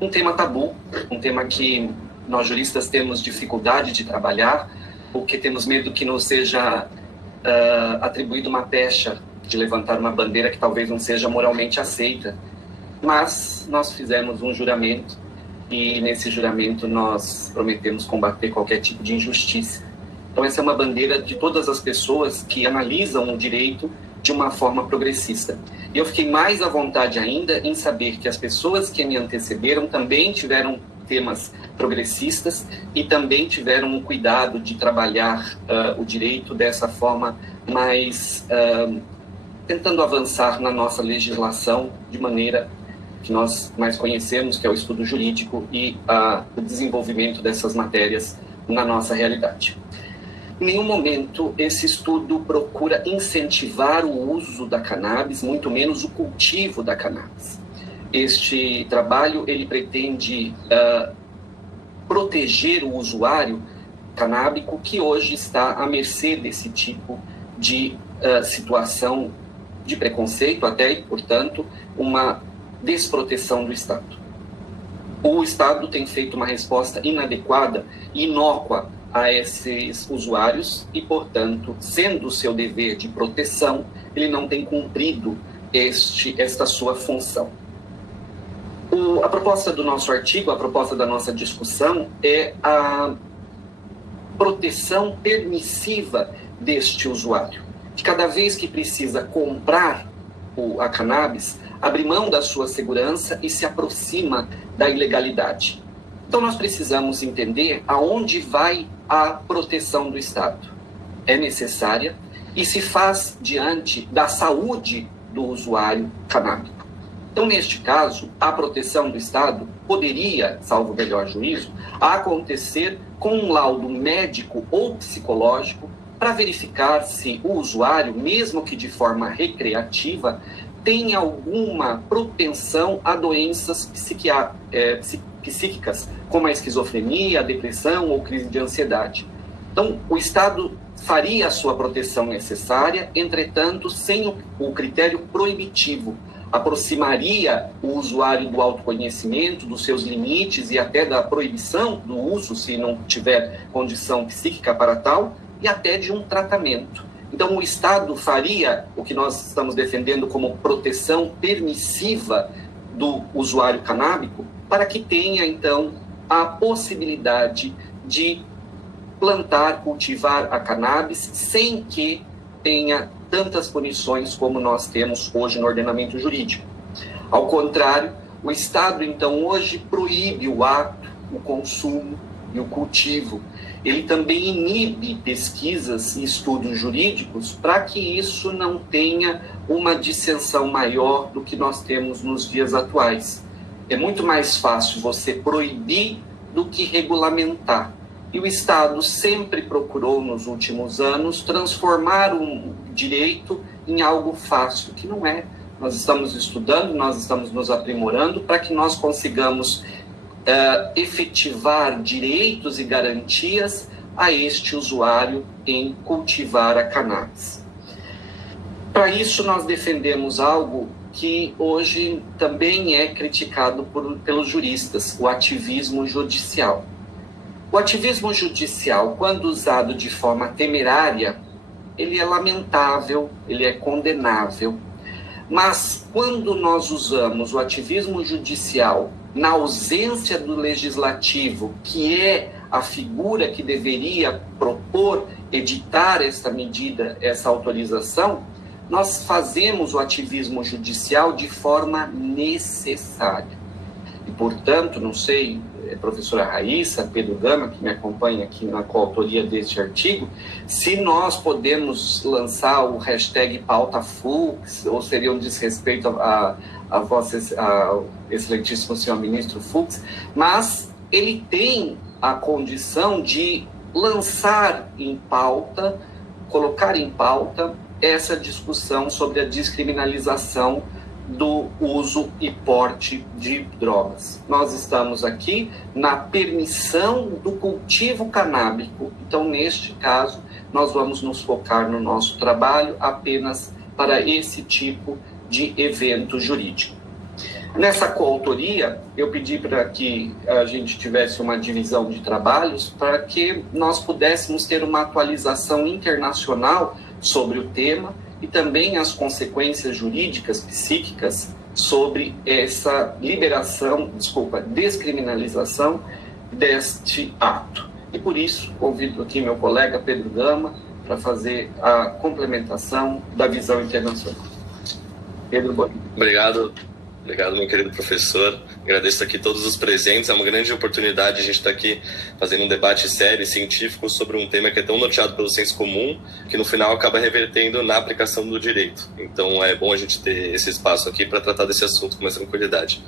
um tema tabu, um tema que nós juristas temos dificuldade de trabalhar, porque temos medo que nos seja atribuído uma pecha de levantar uma bandeira que talvez não seja moralmente aceita. Mas nós fizemos um juramento e nesse juramento nós prometemos combater qualquer tipo de injustiça. Então essa é uma bandeira de todas as pessoas que analisam o direito de uma forma progressista. E eu fiquei mais à vontade ainda em saber que as pessoas que me antecederam também tiveram temas progressistas e também tiveram um cuidado de trabalhar o direito dessa forma mais tentando avançar na nossa legislação de maneira que nós mais conhecemos, que é o estudo jurídico e o desenvolvimento dessas matérias na nossa realidade. Em nenhum momento esse estudo procura incentivar o uso da cannabis, muito menos o cultivo da cannabis. Este trabalho ele pretende proteger o usuário canábico que hoje está à mercê desse tipo de situação de preconceito até e, portanto, uma desproteção do Estado. O Estado tem feito uma resposta inadequada e inócua a esses usuários e, portanto, sendo o seu dever de proteção, ele não tem cumprido esta sua função. A proposta do nosso artigo, a proposta da nossa discussão é a proteção permissiva deste usuário, que cada vez que precisa comprar a cannabis, abre mão da sua segurança e se aproxima da ilegalidade. Então nós precisamos entender aonde vai a proteção do Estado. É necessária e se faz diante da saúde do usuário canábico. Então, neste caso, a proteção do Estado poderia, salvo o melhor juízo, acontecer com um laudo médico ou psicológico para verificar se o usuário, mesmo que de forma recreativa, tem alguma propensão a doenças psíquicas, como a esquizofrenia, a depressão ou crise de ansiedade. Então, o Estado faria a sua proteção necessária, entretanto, sem o critério proibitivo, aproximaria o usuário do autoconhecimento, dos seus limites e até da proibição do uso, se não tiver condição psíquica para tal, e até de um tratamento. Então, o Estado faria o que nós estamos defendendo como proteção permissiva do usuário canábico para que tenha, então, a possibilidade de plantar, cultivar a cannabis sem que tenha tantas punições como nós temos hoje no ordenamento jurídico. Ao contrário, o Estado, então, hoje proíbe o ato, o consumo e o cultivo. Ele também inibe pesquisas e estudos jurídicos para que isso não tenha uma dissensão maior do que nós temos nos dias atuais. É muito mais fácil você proibir do que regulamentar. E o Estado sempre procurou, nos últimos anos, transformar um direito em algo fácil, que não é. Nós estamos estudando, nós estamos nos aprimorando para que nós consigamos efetivar direitos e garantias a este usuário em cultivar a cannabis. Para isso, nós defendemos algo que hoje também é criticado pelos juristas, o ativismo judicial. O ativismo judicial, quando usado de forma temerária, ele é lamentável, ele é condenável. Mas quando nós usamos o ativismo judicial na ausência do legislativo, que é a figura que deveria propor, editar esta medida, essa autorização, nós fazemos o ativismo judicial de forma necessária. E, portanto, não sei, professora Raíssa, Pedro Gama, que me acompanha aqui na coautoria deste artigo, se nós podemos lançar o hashtag pauta Fux, ou seria um desrespeito a ao excelentíssimo senhor ministro Fux, mas ele tem a condição de lançar em pauta, colocar em pauta essa discussão sobre a descriminalização do uso e porte de drogas. Nós estamos aqui na permissão do cultivo canábico. Então, neste caso, nós vamos nos focar no nosso trabalho apenas para esse tipo de evento jurídico. Nessa coautoria, eu pedi para que a gente tivesse uma divisão de trabalhos para que nós pudéssemos ter uma atualização internacional sobre o tema e também as consequências jurídicas, psíquicas, sobre essa descriminalização deste ato. E por isso, convido aqui meu colega Pedro Gama para fazer a complementação da visão internacional. Pedro Bonito. Obrigado, meu querido professor. Agradeço aqui todos os presentes. É uma grande oportunidade a gente estar aqui fazendo um debate sério e científico sobre um tema que é tão norteado pelo senso comum, que no final acaba revertendo na aplicação do direito. Então é bom a gente ter esse espaço aqui para tratar desse assunto com mais tranquilidade.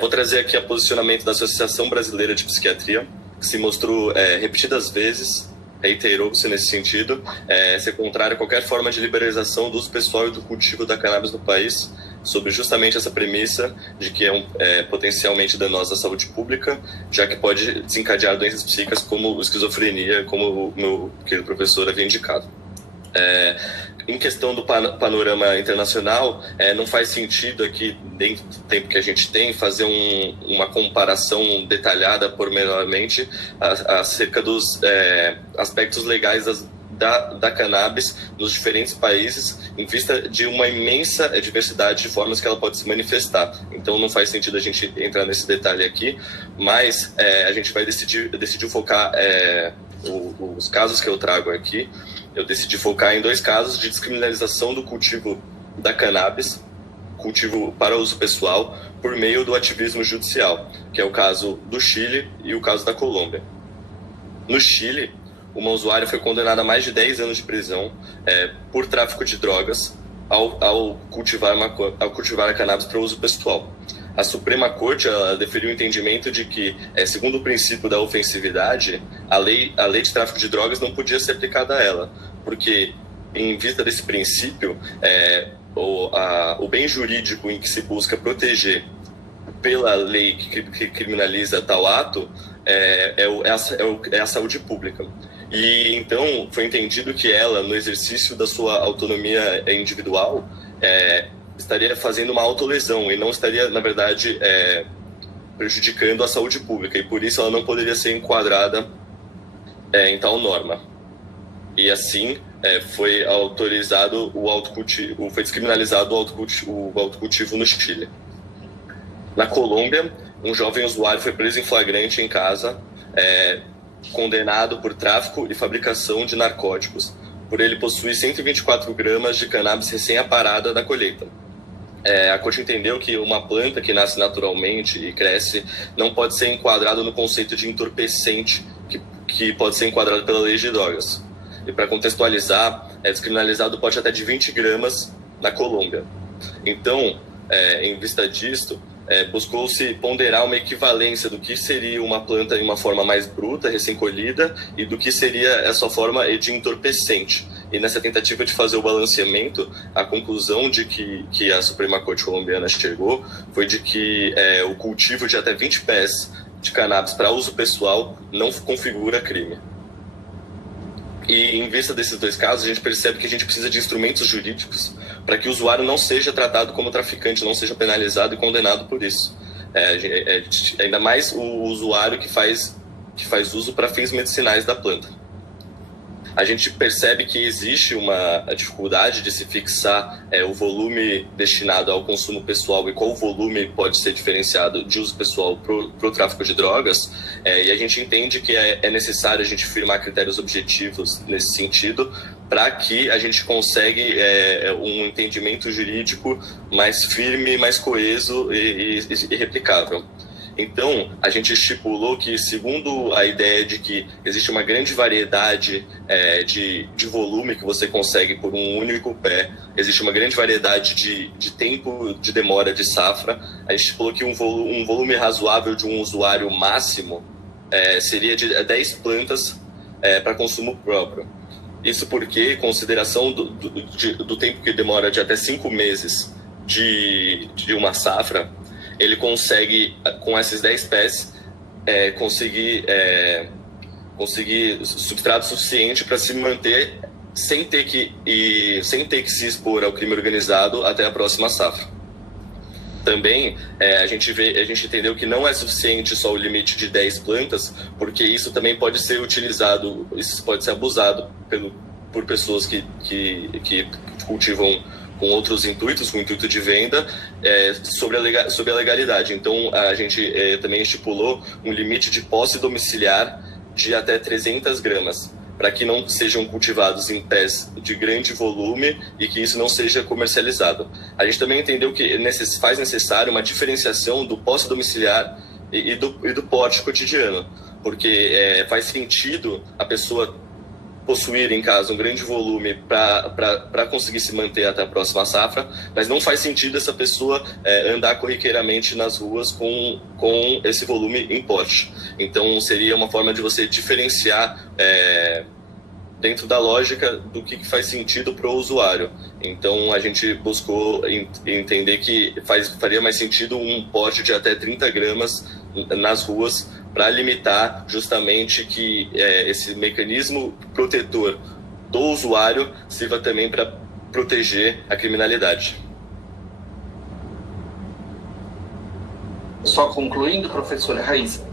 Vou trazer aqui o posicionamento da Associação Brasileira de Psiquiatria, que se mostrou repetidas vezes, reiterou-se nesse sentido, ser contrário a qualquer forma de liberalização do uso pessoal e do cultivo da cannabis no país, sobre justamente essa premissa de que é potencialmente danosa à saúde pública, já que pode desencadear doenças psíquicas como esquizofrenia, como o meu querido professor havia indicado. Em questão do panorama internacional, não faz sentido aqui, dentro do tempo que a gente tem, fazer uma comparação detalhada, pormenormente, acerca dos aspectos legais da cannabis nos diferentes países, em vista de uma imensa diversidade de formas que ela pode se manifestar. Então não faz sentido a gente entrar nesse detalhe aqui, mas a gente vai decidir focar os casos que eu trago aqui. Eu decidi focar em 2 casos de descriminalização do cultivo da cannabis, cultivo para uso pessoal, por meio do ativismo judicial, que é o caso do Chile e o caso da Colômbia. No Chile, uma usuária foi condenada a mais de 10 anos de prisão por tráfico de drogas ao cultivar a cannabis para uso pessoal. A Suprema Corte deferiu o entendimento de que, segundo o princípio da ofensividade, a lei de tráfico de drogas não podia ser aplicada a ela, porque, em vista desse princípio, o bem jurídico em que se busca proteger pela lei que criminaliza tal ato é a saúde pública. E então foi entendido que ela, no exercício da sua autonomia individual, estaria fazendo uma autolesão e não estaria, na verdade, prejudicando a saúde pública, e por isso ela não poderia ser enquadrada em tal norma. E assim foi autorizado foi descriminalizado o autocultivo no Chile. Na Colômbia, um jovem usuário foi preso em flagrante em casa, condenado por tráfico e fabricação de narcóticos, por ele possuir 124 gramas de cannabis recém-aparada da colheita. A Corte entendeu que uma planta que nasce naturalmente e cresce não pode ser enquadrada no conceito de entorpecente, que pode ser enquadrado pela lei de drogas. E para contextualizar, é descriminalizado o porte até de 20 gramas na Colômbia. Então, em vista disto, buscou-se ponderar uma equivalência do que seria uma planta em uma forma mais bruta, recém-colhida, e do que seria essa forma de entorpecente. E nessa tentativa de fazer o balanceamento, a conclusão de que a Suprema Corte colombiana chegou foi de que o cultivo de até 20 pés de cannabis para uso pessoal não configura crime. E em vista desses 2 casos, a gente percebe que a gente precisa de instrumentos jurídicos para que o usuário não seja tratado como traficante, não seja penalizado e condenado por isso. Ainda mais o usuário que faz uso para fins medicinais da planta. A gente percebe que existe uma dificuldade de se fixar o volume destinado ao consumo pessoal e qual volume pode ser diferenciado de uso pessoal para o tráfico de drogas, e a gente entende que é necessário a gente firmar critérios objetivos nesse sentido para que a gente consiga um entendimento jurídico mais firme, mais coeso e replicável. Então, a gente estipulou que, segundo a ideia de que existe uma grande variedade de volume que você consegue por um único pé, existe uma grande variedade de tempo de demora de safra, a gente estipulou que um volume razoável de um usuário máximo seria de 10 plantas para consumo próprio. Isso porque, consideração do tempo que demora de até 5 meses de uma safra, ele consegue, com esses 10 pés, conseguir substrato suficiente para se manter sem ter que se expor ao crime organizado até a próxima safra. Também a gente entendeu que não é suficiente só o limite de 10 plantas, porque isso também pode ser utilizado, isso pode ser abusado por pessoas que cultivam com outros intuitos, com o intuito de venda, sobre a legalidade. Então, a gente também estipulou um limite de posse domiciliar de até 300 gramas, para que não sejam cultivados em pés de grande volume e que isso não seja comercializado. A gente também entendeu que faz necessário uma diferenciação do posse domiciliar e do porte cotidiano, porque faz sentido a pessoa possuir em casa um grande volume para conseguir se manter até a próxima safra, mas não faz sentido essa pessoa andar corriqueiramente nas ruas com esse volume em porte. Então seria uma forma de você diferenciar dentro da lógica do que faz sentido para o usuário. Então a gente buscou entender que faria mais sentido um porte de até 30 gramas nas ruas, para limitar justamente que esse mecanismo protetor do usuário sirva também para proteger a criminalidade. Só concluindo, professora Raíssa,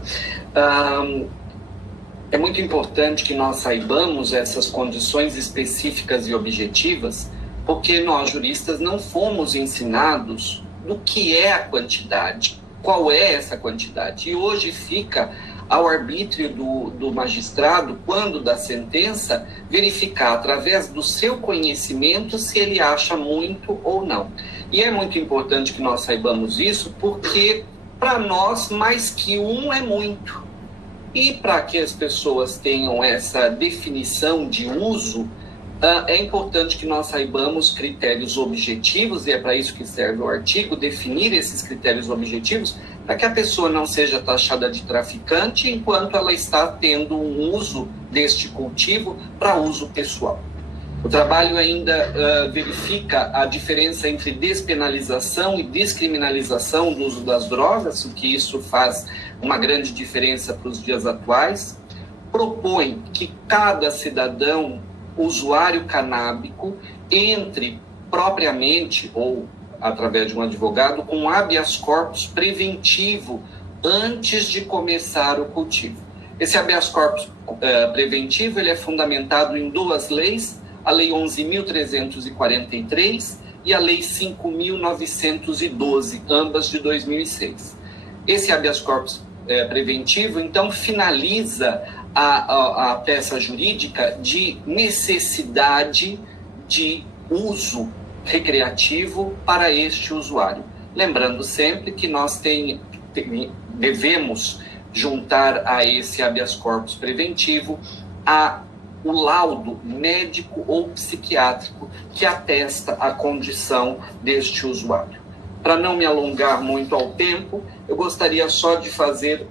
é muito importante que nós saibamos essas condições específicas e objetivas, porque nós, juristas, não fomos ensinados do que é a quantidade, qual é essa quantidade. E hoje fica ao arbítrio do magistrado, quando da sentença, verificar através do seu conhecimento se ele acha muito ou não. E é muito importante que nós saibamos isso, porque para nós mais que um é muito. E para que as pessoas tenham essa definição de uso, é importante que nós saibamos critérios objetivos, e é para isso que serve o artigo, definir esses critérios objetivos, para que a pessoa não seja taxada de traficante enquanto ela está tendo um uso deste cultivo para uso pessoal. O trabalho ainda verifica a diferença entre despenalização e descriminalização do uso das drogas, o que isso faz uma grande diferença para os dias atuais. Propõe que cada cidadão usuário canábico entre propriamente ou através de um advogado com habeas corpus preventivo antes de começar o cultivo. Esse habeas corpus preventivo ele é fundamentado em duas leis, a Lei 11.343 e a Lei 5.912, ambas de 2006. Esse habeas corpus preventivo, então, finaliza a peça jurídica de necessidade de uso recreativo para este usuário. Lembrando sempre que nós devemos juntar a esse habeas corpus preventivo o laudo médico ou psiquiátrico que atesta a condição deste usuário. Para não me alongar muito ao tempo, eu gostaria só de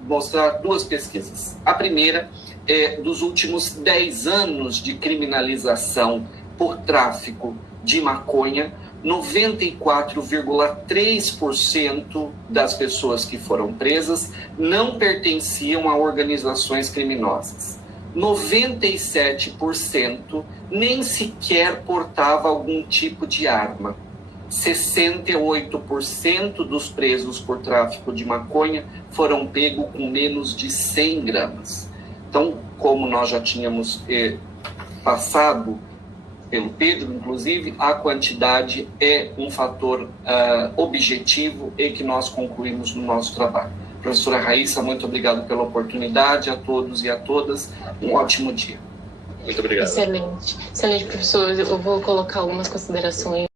mostrar duas pesquisas. A primeira é dos últimos 10 anos de criminalização por tráfico de maconha, 94,3% das pessoas que foram presas não pertenciam a organizações criminosas. 97% nem sequer portava algum tipo de arma. 68% dos presos por tráfico de maconha foram pegos com menos de 100 gramas. Então, como nós já tínhamos passado pelo Pedro, inclusive, a quantidade é um fator objetivo e que nós concluímos no nosso trabalho. Professora Raíssa, muito obrigado pela oportunidade, a todos e a todas, um ótimo dia. Muito obrigado. Excelente, professor. Eu vou colocar algumas considerações.